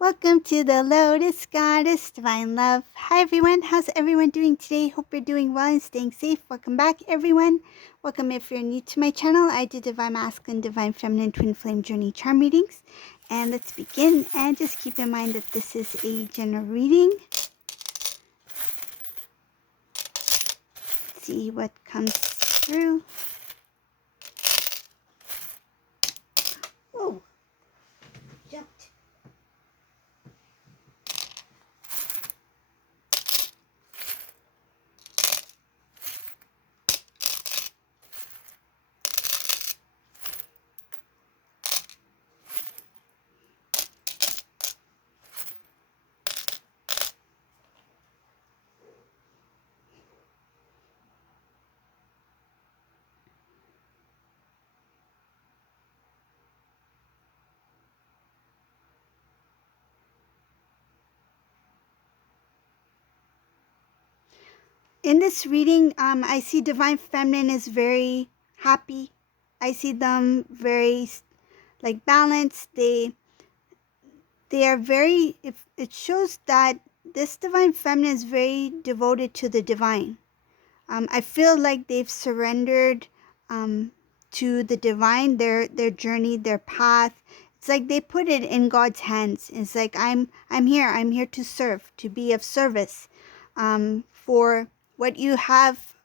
Welcome to the Lotus Goddess Divine Love. Hi everyone, how's everyone doing today? Hope you're doing well and staying safe. Welcome back everyone. Welcome if you're new to my channel. I do Divine Masculine, Divine Feminine, Twin Flame Journey Charm readings. And let's begin. And just keep in mind that this is a general reading. See what comes through. Whoa, jumped. In this reading, I see Divine Feminine is very happy. I see them very like balanced. They are very, if it shows that this Divine Feminine is very devoted to the divine. I feel like they've surrendered to the divine, their journey, their path. It's like they put it in God's hands. It's like I'm here to serve, to be of service for what you have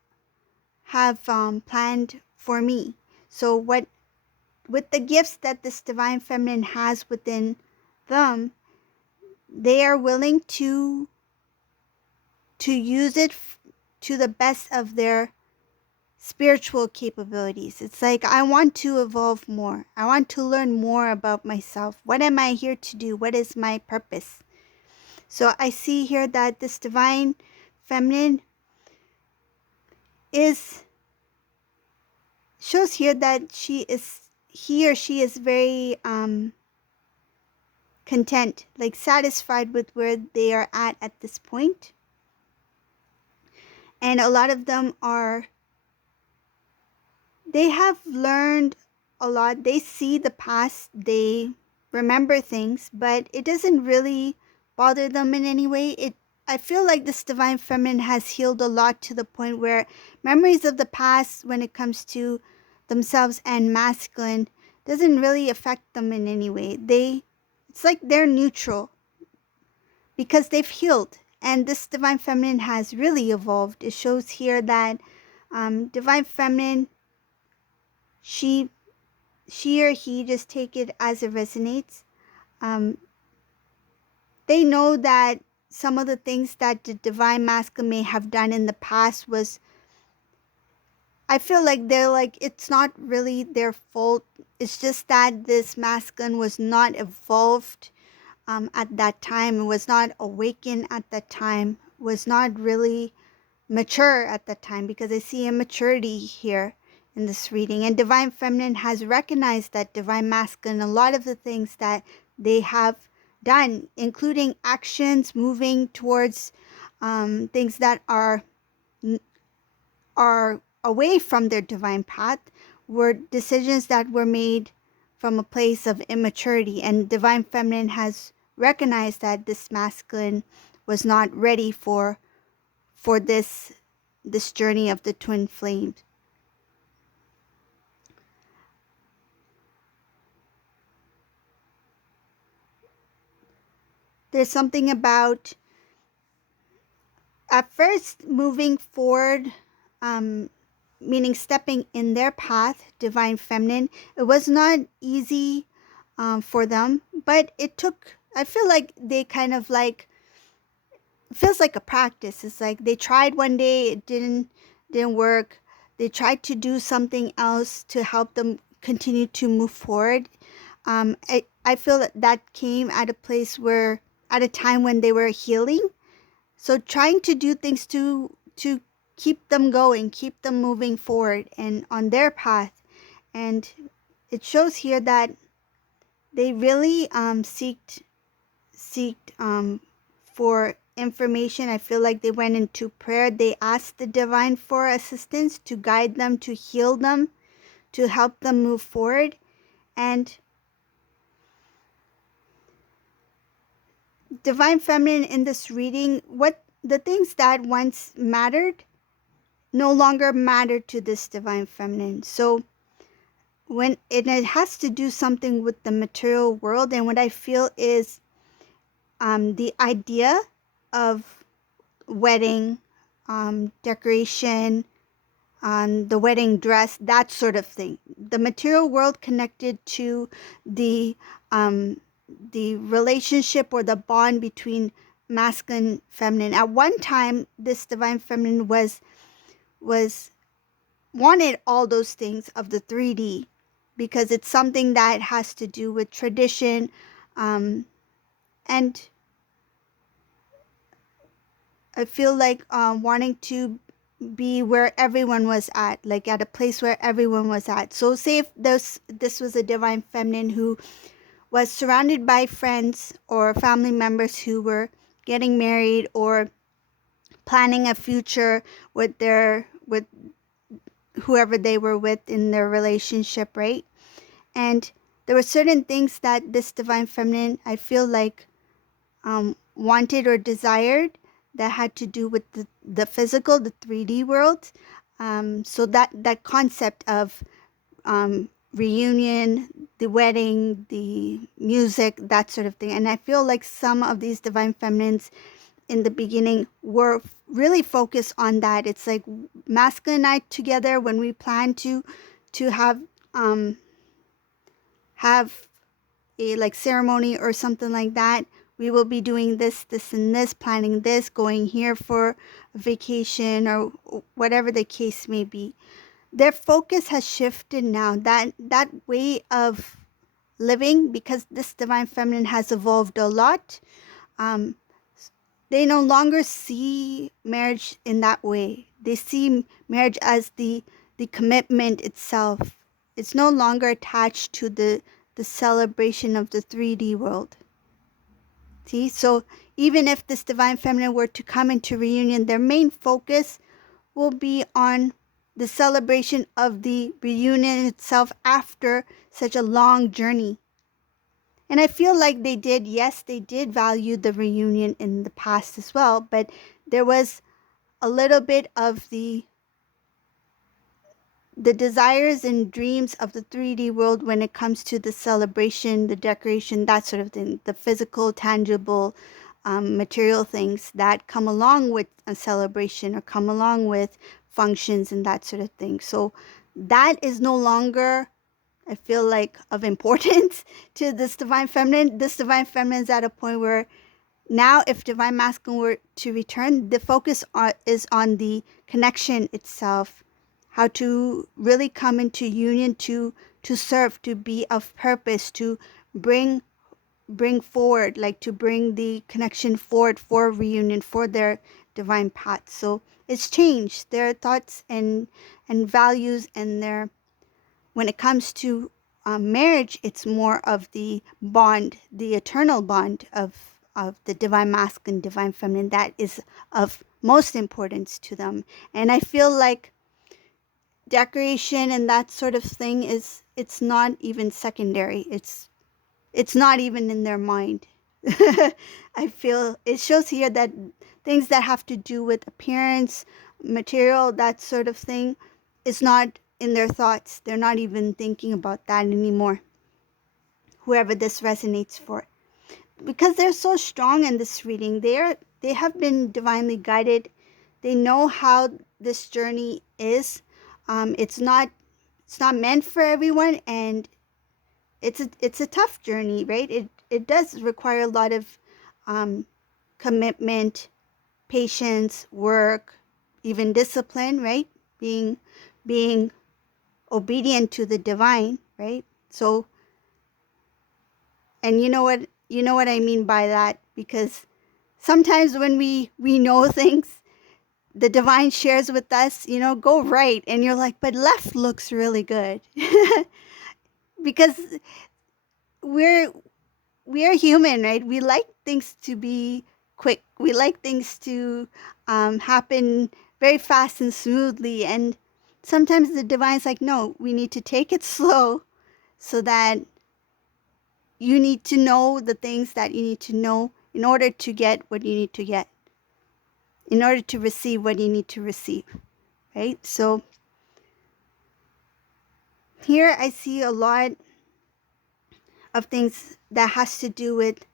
planned for me. So with the gifts that this Divine Feminine has within them, they are willing to use it to the best of their spiritual capabilities. It's like I want to evolve more. I want to learn more about myself. What am I here to do? What is my purpose? So I see here that this Divine Feminine shows here that he or she is very content, like satisfied with where they are at this point. And a lot of them they have learned a lot. They see the past, they remember things, but it doesn't really bother them in any way. I feel like this Divine Feminine has healed a lot to the point where memories of the past, when it comes to themselves and masculine, doesn't really affect them in any way. It's like they're neutral because they've healed. And this Divine Feminine has really evolved. It shows here that Divine Feminine, she or he, just take it as it resonates. They know that some of the things that the Divine Masculine may have done in the past was, I feel like they're like, it's not really their fault. It's just that this masculine was not evolved at that time. It was not awakened at that time. Was not really mature at that time, because I see immaturity here in this reading. And Divine Feminine has recognized that Divine Masculine, a lot of the things that they have done, including actions moving towards things that are away from their divine path, were decisions that were made from a place of immaturity. And Divine Feminine has recognized that this masculine was not ready for this journey of the twin flames. There's something about, at first, moving forward, meaning stepping in their path, Divine Feminine. It was not easy for them, but it took, I feel like they kind of like, it feels like a practice. It's like they tried one day, it didn't work. They tried to do something else to help them continue to move forward. I feel that came at a place where, at a time when they were healing. So trying to do things to keep them going, keep them moving forward and on their path. And it shows here that they really seeked for information. I feel like they went into prayer. They asked the divine for assistance to guide them, to heal them, to help them move forward. And divine feminine in this reading, what the things that once mattered no longer matter to this divine feminine. So when it has to do something with the material world, and what I feel is the idea of wedding, decoration, the wedding dress, that sort of thing. The material world connected to the the relationship or the bond between masculine, feminine. At one time, this divine feminine was wanted all those things of the 3D because it's something that has to do with tradition, and I feel like wanting to be where everyone was at, like at a place where everyone was at. So say if this was a divine feminine who was surrounded by friends or family members who were getting married or planning a future with whoever they were with in their relationship, right? And there were certain things that this divine feminine, I feel like, wanted or desired that had to do with the physical, the 3D world. So that concept of reunion, the wedding, the music, that sort of thing. And I feel like some of these divine feminines in the beginning were really focused on that. It's like masculine and I together when we plan to um, have a like ceremony or something like that. We will be doing this, this, and this, planning this, going here for a vacation or whatever the case may be. Their focus has shifted now. That way of living, because this divine feminine has evolved a lot, they no longer see marriage in that way. They see marriage as the commitment itself. It's no longer attached to the celebration of the 3D world. See, so even if this divine feminine were to come into reunion, their main focus will be on the celebration of the reunion itself after such a long journey. And I feel like they did, yes, they did value the reunion in the past as well, but there was a little bit of the desires and dreams of the 3D world when it comes to the celebration, the decoration, that sort of thing, the physical, tangible, material things that come along with a celebration or come along with functions and that sort of thing. So that is no longer, I feel like, of importance to this divine feminine. This divine feminine is at a point where now if divine masculine were to return, the focus is on the connection itself, how to really come into union to serve, to be of purpose, to bring forward, like to bring the connection forward for reunion, for their divine path. So it's changed their thoughts and values, and their, when it comes to marriage, it's more of the bond, the eternal bond of the divine masculine, divine feminine, that is of most importance to them. And I feel like decoration and that sort of thing it's not even secondary. It's not even in their mind. I feel it shows here that things that have to do with appearance, material, that sort of thing is not in their thoughts. They're not even thinking about that anymore. Whoever this resonates for, because they're so strong in this reading, they have been divinely guided. They know how this journey is. It's not meant for everyone, and it's a tough journey, right? It does require a lot of commitment, patience, work, even discipline, right? Being obedient to the divine, right? So, and you know what I mean by that, because sometimes when we know things, the divine shares with us, go right, and you're like, but left looks really good. Because we're human, right? We like things to be quick. We like things to happen very fast and smoothly. And sometimes the divine's like, no, we need to take it slow, so that you need to know the things that you need to know in order to get what you need to get, in order to receive what you need to receive, right? So here I see a lot of things that has to do with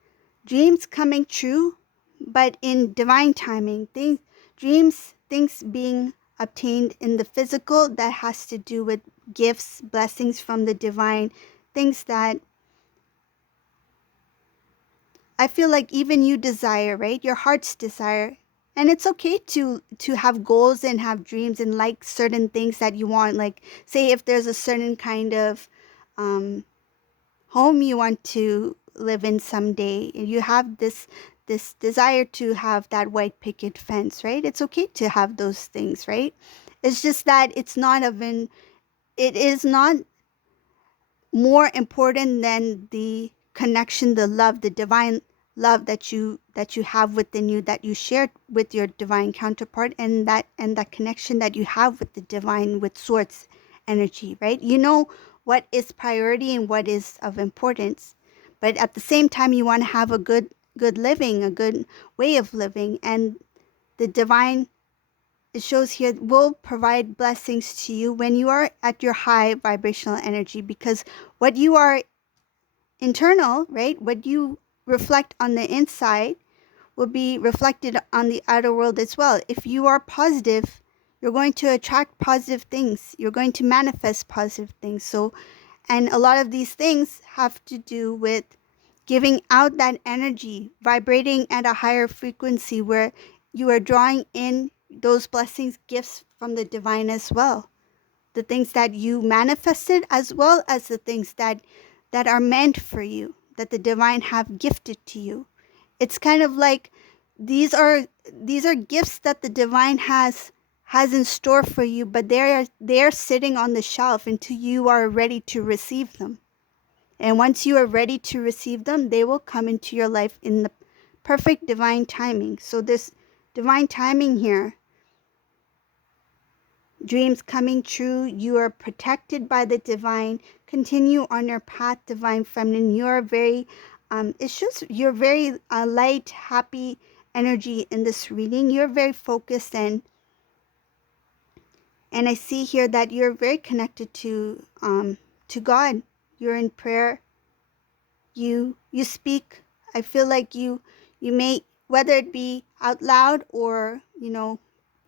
dreams coming true, but in divine timing. Things being obtained in the physical that has to do with gifts, blessings from the divine, things that I feel like even you desire, right? Your heart's desire. And it's okay to have goals and have dreams and like certain things that you want. Like say if there's a certain kind of home you want to live in someday, and you have this desire to have that white picket fence, right? It's okay to have those things, right? It's just that it is not more important than the connection, the love, the divine love that you have within you, that you share with your divine counterpart, and that connection that you have with the divine, with source energy, right? You know what is priority and what is of importance, but at the same time you want to have a good living, a good way of living, and the divine, it shows here, will provide blessings to you when you are at your high vibrational energy, because what you are internal, right? What you reflect on the inside will be reflected on the outer world as well. If you are positive, you're going to attract positive things. You're going to manifest positive things. So, and a lot of these things have to do with giving out that energy, vibrating at a higher frequency where you are drawing in those blessings, gifts from the divine as well. The things that you manifested, as well as the things that are meant for you, that the divine have gifted to you. It's kind of like these are gifts that the divine has in store for you, but they are sitting on the shelf until you are ready to receive them. And once you are ready to receive them, they will come into your life in the perfect divine timing. So this divine timing here, dreams coming true, you are protected by the divine. Continue on your path, divine feminine. You are very, it shows you're very light, happy energy in this reading. You're very focused, and I see here that you're very connected to God. You're in prayer. You speak. I feel like you may, whether it be out loud or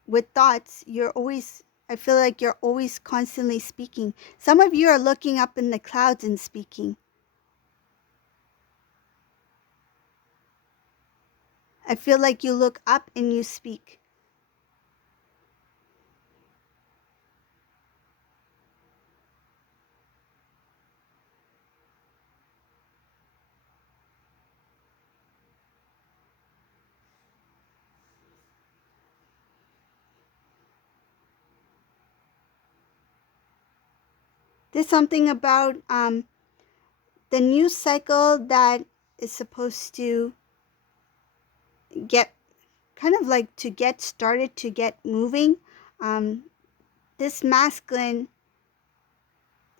with thoughts, I feel like you're always constantly speaking. Some of you are looking up in the clouds and speaking. I feel like you look up and you speak. There's something about the news cycle that is supposed to get kind of like to get started, to get moving. This masculine,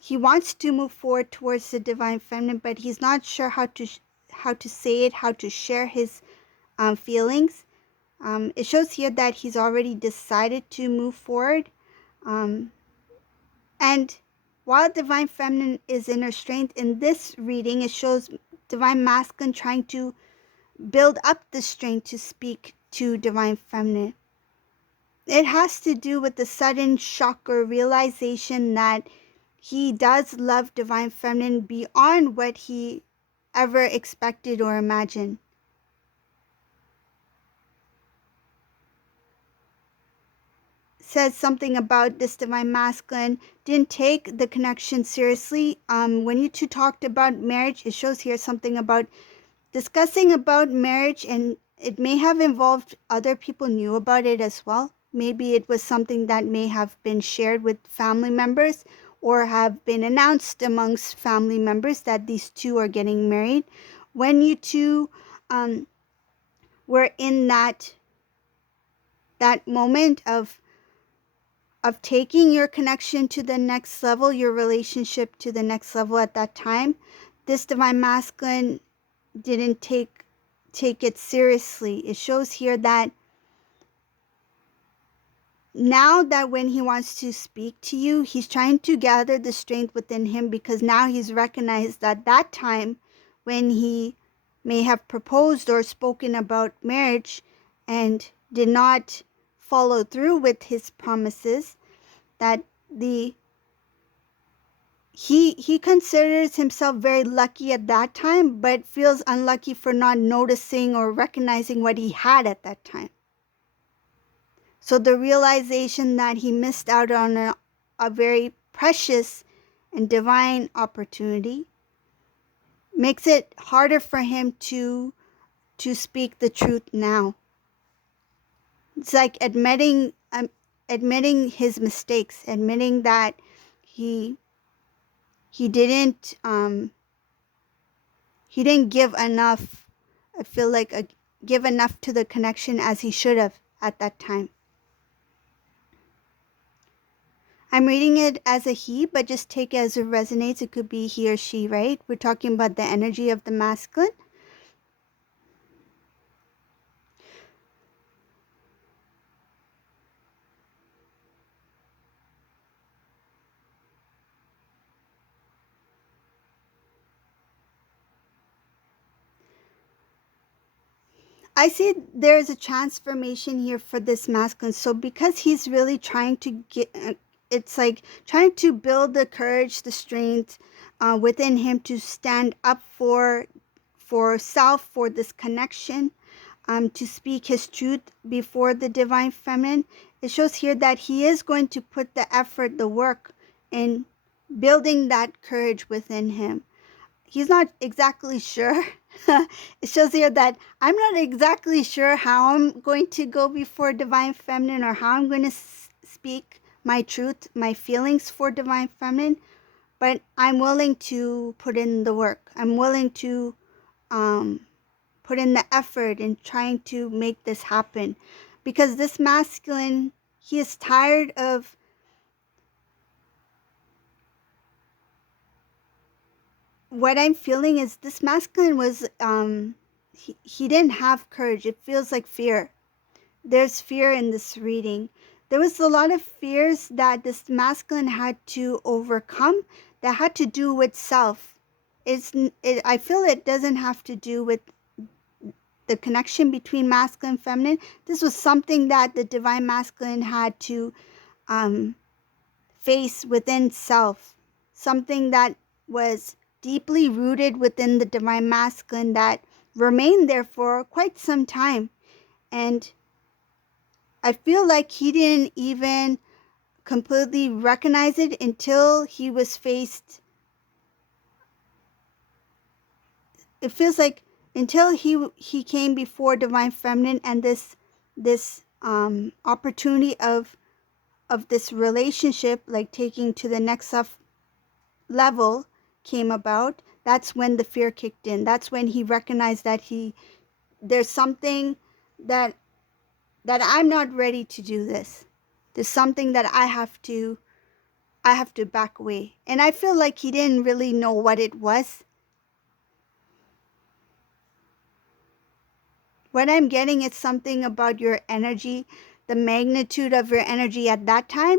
he wants to move forward towards the divine feminine, but he's not sure how to say it, how to share his feelings. It shows here that he's already decided to move forward. And while divine feminine is in her strength, in this reading, it shows divine masculine trying to build up the strength to speak to divine feminine. It has to do with the sudden shock or realization that he does love divine feminine beyond what he ever expected or imagined. Says something about this divine masculine didn't take the connection seriously. When you two talked about marriage, it shows here something about discussing about marriage, and it may have involved other people knew about it as well. Maybe it was something that may have been shared with family members or have been announced amongst family members that these two are getting married. When you two were in that moment of taking your connection to the next level, your relationship to the next level at that time, this divine masculine didn't take take it seriously. It shows here that now that when he wants to speak to you, he's trying to gather the strength within him, because now he's recognized that that time when he may have proposed or spoken about marriage and did not follow through with his promises, that he considers himself very lucky at that time, but feels unlucky for not noticing or recognizing what he had at that time. So the realization that he missed out on a very precious and divine opportunity makes it harder for him to speak the truth now. It's like admitting his mistakes, admitting that he didn't give enough. I feel like give enough to the connection as he should have at that time. I'm reading it as a he, but just take it as it resonates. It could be he or she, right? We're talking about the energy of the masculine. I see there's a transformation here for this masculine. So because he's really trying to get, it's like trying to build the courage, the strength within him to stand up for self, for this connection, to speak his truth before the divine feminine. It shows here that he is going to put the effort, the work in building that courage within him. He's not exactly sure. It shows here that I'm not exactly sure how I'm going to go before divine feminine, or how I'm going to speak my truth, my feelings for divine feminine, but I'm willing to put in the work. I'm willing to put in the effort in trying to make this happen, because this masculine, he is tired of what I'm feeling is this masculine was he didn't have courage. It feels like fear. There's fear in this reading. There was a lot of fears that this masculine had to overcome that had to do with self. I feel it doesn't have to do with the connection between masculine and feminine. This was something that the divine masculine had to face within self. Something that was deeply rooted within the divine masculine that remained there for quite some time. And I feel like he didn't even completely recognize it until he was faced. It feels like until he came before divine feminine, and this opportunity of this relationship, like taking to the next level, came about. That's when the fear kicked in. That's when he recognized that there's something that I'm not ready to do this. There's something that I have to back away. And I feel like he didn't really know what it was. What I'm getting is something about your energy, the magnitude of your energy at that time.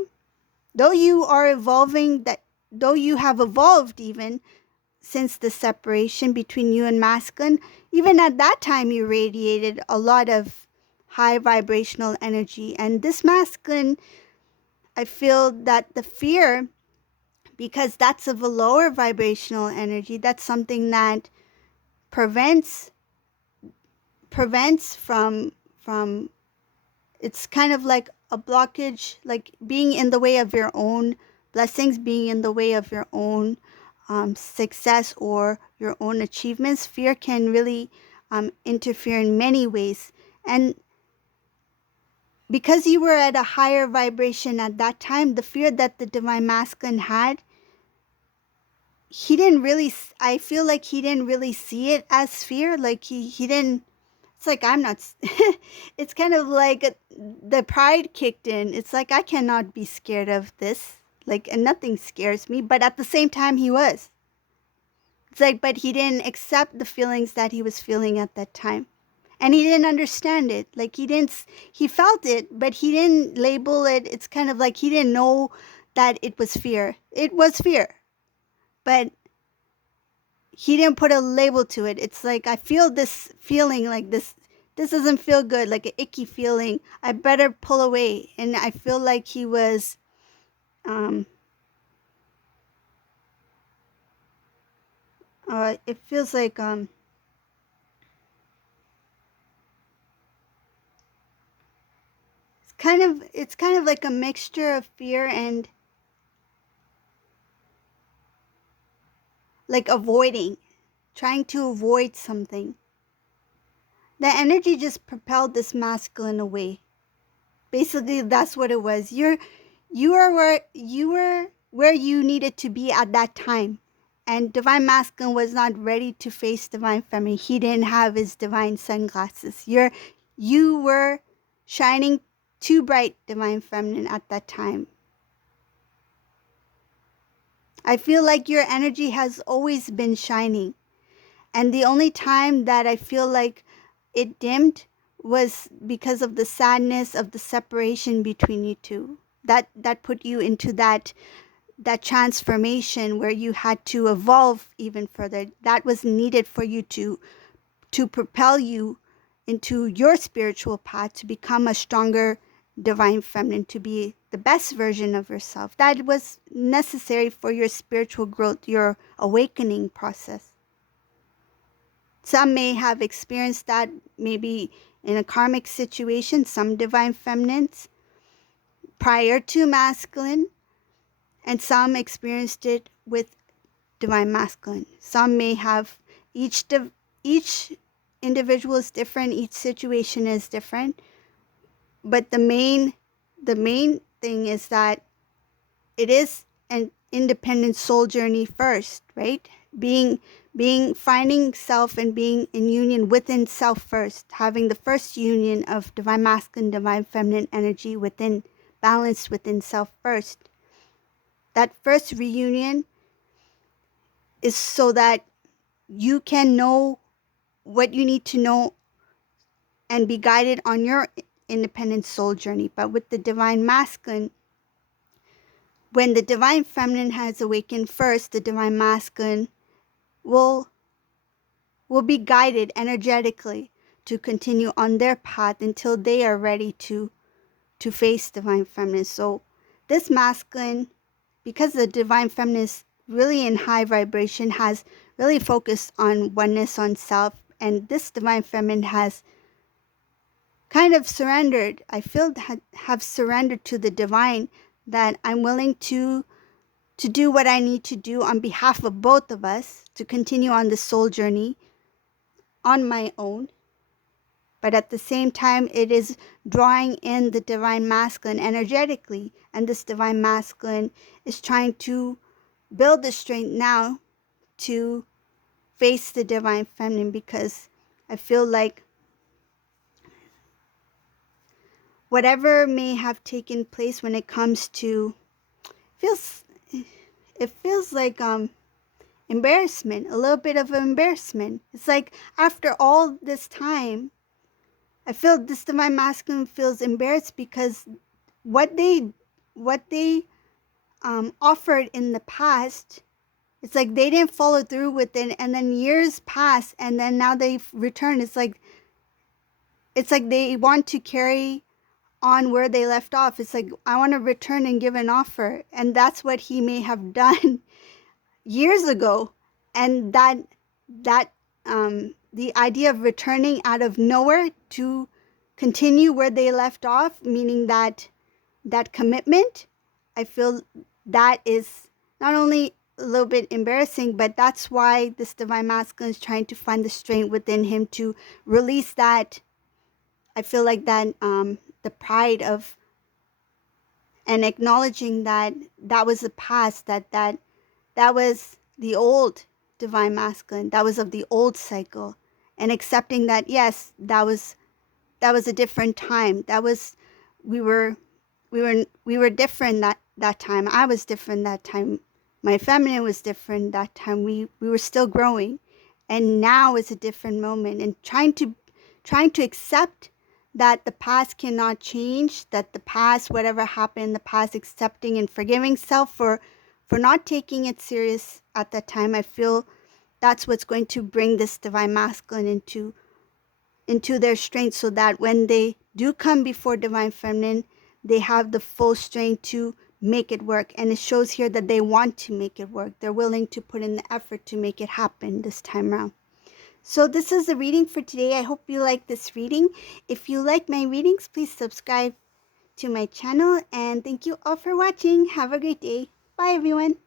Though you are evolving, though you have evolved even since the separation between you and masculine, even at that time you radiated a lot of high vibrational energy. And this masculine, I feel that the fear, because that's of a lower vibrational energy, that's something that prevents from it's kind of like a blockage, like being in the way of your own blessings, being in the way of your own success or your own achievements. Fear can really interfere in many ways. And because you were at a higher vibration at that time, the fear that the divine masculine had, I feel like he didn't really see it as fear. Like he didn't, it's like, I'm not, it's kind of like the pride kicked in. It's like, I cannot be scared of this. Like, and nothing scares me. But at the same time, he was. It's like, but he didn't accept the feelings that he was feeling at that time. and he didn't understand it. Like he felt it, but he didn't label it. It's kind of like he didn't know that it was fear. It was fear, but he didn't put a label to it. It's like, I feel this feeling, like this doesn't feel good, like an icky feeling. I better pull away. And I feel like he was, it feels like, it's kind of like a mixture of fear and like trying to avoid something. The energy just propelled this masculine away. Basically, that's what it was. You are where you needed to be at that time. And divine masculine was not ready to face divine feminine. He didn't have his divine sunglasses. You were shining too bright, divine feminine, at that time. I feel like your energy has always been shining. And the only time that I feel like it dimmed was because of the sadness of the separation between you two. That put you into that transformation where you had to evolve even further. That was needed for you to propel you into your spiritual path, to become a stronger divine feminine, to be the best version of yourself. That was necessary for your spiritual growth, your awakening process. Some may have experienced that maybe in a karmic situation, some divine feminines prior to masculine, and some experienced it with divine masculine. Some may have, each individual is different, each situation is different, but the main thing is that it is an independent soul journey first, right? Finding self and being in union within self first, having the first union of divine masculine, divine feminine energy within, balanced within self first. That first reunion is so that you can know what you need to know and be guided on your independent soul journey. But with the divine masculine, when the divine feminine has awakened first, the divine masculine will be guided energetically to continue on their path until they are ready to face divine feminine. So this masculine, because the divine feminine is really in high vibration, has really focused on oneness, on self, and this divine feminine has kind of surrendered. I feel have surrendered to the divine, that I'm willing to do what I need to do on behalf of both of us to continue on the soul journey on my own. But at the same time, it is drawing in the divine masculine energetically, and this divine masculine is trying to build the strength now to face the divine feminine, because I feel like whatever may have taken place when it comes to, it feels like embarrassment, a little bit of embarrassment. It's like after all this time, I feel this divine masculine feels embarrassed because what they offered in the past, it's like they didn't follow through with it, and then years pass, and then now they've returned. It's like they want to carry on where they left off. It's like, I want to return and give an offer, and that's what he may have done years ago. And that the idea of returning out of nowhere to continue where they left off, meaning that commitment, I feel that is not only a little bit embarrassing, but that's why this divine masculine is trying to find the strength within him to release that. I feel like that the pride of, and acknowledging that was the past, that was the old divine masculine, that was of the old cycle, and accepting that, yes, that was a different time. That was, we were different that time. I was different that time. My feminine was different that time. We were still growing, and now is a different moment, and trying to trying to accept that the past cannot change, that the past, whatever happened in the past, accepting and forgiving self for not taking it serious at that time. I feel that's what's going to bring this divine masculine into their strength, so that when they do come before divine feminine, they have the full strength to make it work. And it shows here that they want to make it work. They're willing to put in the effort to make it happen this time around. So this is the reading for today. I hope you like this reading. If you like my readings, please subscribe to my channel, and thank you all for watching. Have a great day. Bye everyone.